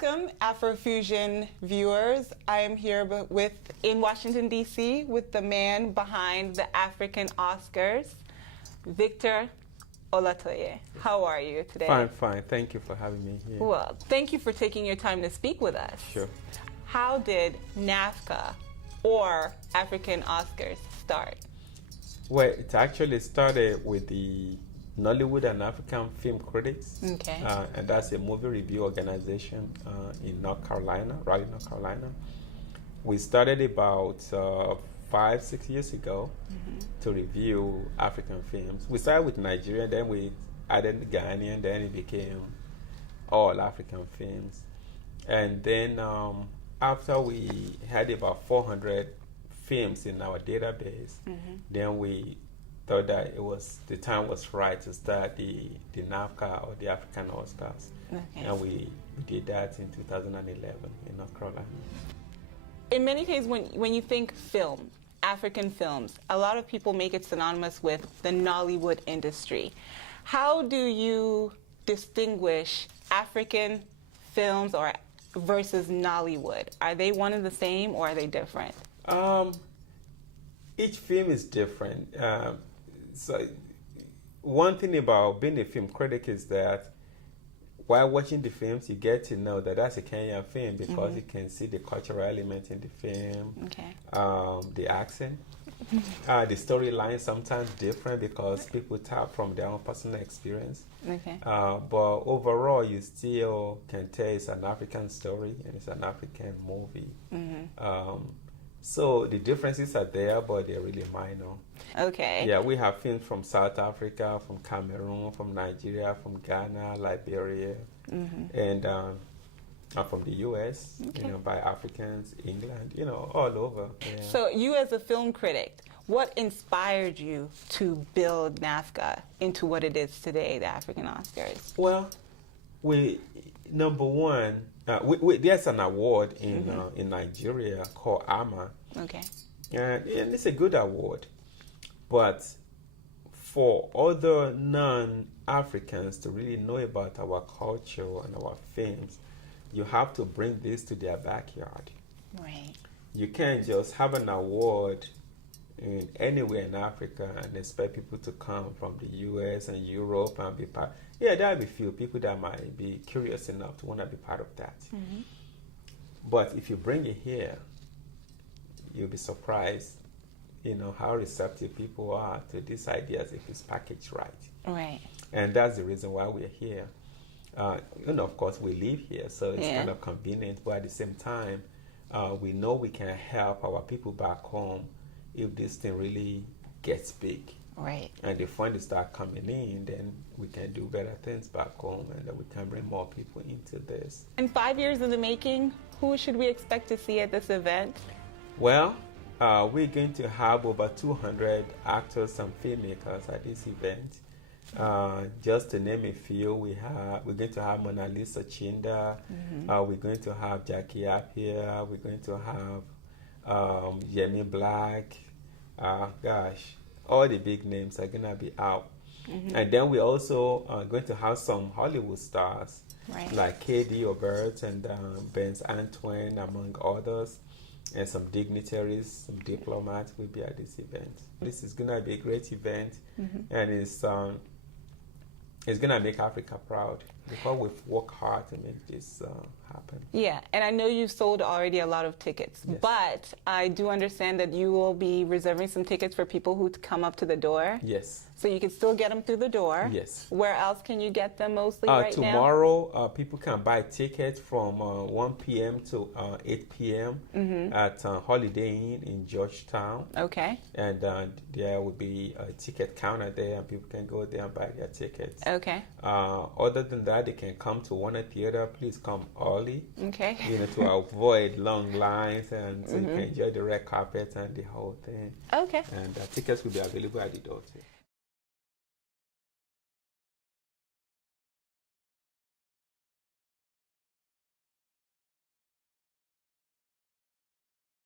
Welcome, Afrofusion viewers. I am here in Washington, D.C. with the man behind the African Oscars, Victor Olatoye. How are you today? Fine, fine. Thank you for having me here. Well, thank you for taking your time to speak with us. Sure. How did NAFCA or African Oscars start? Well, it actually started with the Nollywood and African Film Critics. Okay. And that's a movie review organization in North Carolina, Raleigh, North Carolina. We started about 5-6 years ago to review African films. We started with Nigeria, then we added Ghanaian, then it became all African films. And then after we had about 400 films in our database, then we thought that the time was right to start the NAFCA or the African Oscars. Okay. And we did that in 2011 in North Carolina. In many cases, when you think film, African films, a lot of people make it synonymous with the Nollywood industry. How do you distinguish African films versus Nollywood? Are they one and the same or are they different? Each film is different. So one thing about being a film critic is that while watching the films, you get to know that that's a Kenyan film because you can see the cultural element in the film, the accent, the storyline sometimes different because people tap from their own personal experience. Okay. But overall, you still can tell it's an African story and it's an African movie. So the differences are there, but they're really minor. Okay. Yeah, we have films from South Africa, from Cameroon, from Nigeria, from Ghana, Liberia, and from the U.S., by Africans, England, all over. Yeah. So you as a film critic, what inspired you to build NAFCA into what it is today, the African Oscars? Well, number one, there's an award in Nigeria called AMA. Okay. And it's a good award. But for other non-Africans to really know about our culture and our films, you have to bring this to their backyard. Right. You can't just have an award anywhere in Africa and expect people to come from the US and Europe and be part. Yeah, there'll be few people that might be curious enough to want to be part of that. But if you bring it here, you'll be surprised, how receptive people are to these ideas if it's packaged right. Right. And that's the reason why we're here. Of course, we live here, so it's kind of convenient, but at the same time, we know we can help our people back home if this thing really gets big. Right. And the funds start coming in, then we can do better things back home and then we can bring more people into this. In 5 years in the making, who should we expect to see at this event? Well, we're going to have over 200 actors and filmmakers at this event. Just to name a few, we're going to have Mona Lisa Chinda, we're going to have Jackie Appiah, we're going to have Yemi Black, all the big names are going to be out. And then we're also going to have some Hollywood stars, like K.D. Obert and Benz Antoine, among others, and some dignitaries, some diplomats will be at this event. This is going to be a great event, and it's going to make Africa proud because we've worked hard to make this happen. Yeah, and I know you've sold already a lot of tickets, but I do understand that you will be reserving some tickets for people who come up to the door. Yes. So you can still get them through the door. Yes. Where else can you get them mostly right tomorrow, now? People can buy tickets from 1 p.m. to 8 p.m. At Holiday Inn in Georgetown. Okay. And there will be a ticket counter there, and people can go there and buy their tickets. Okay. Other than that, they can come to Warner Theater. Please come early. Okay. To avoid long lines, and so you can enjoy the red carpet and the whole thing. Okay. And tickets will be available at the door too.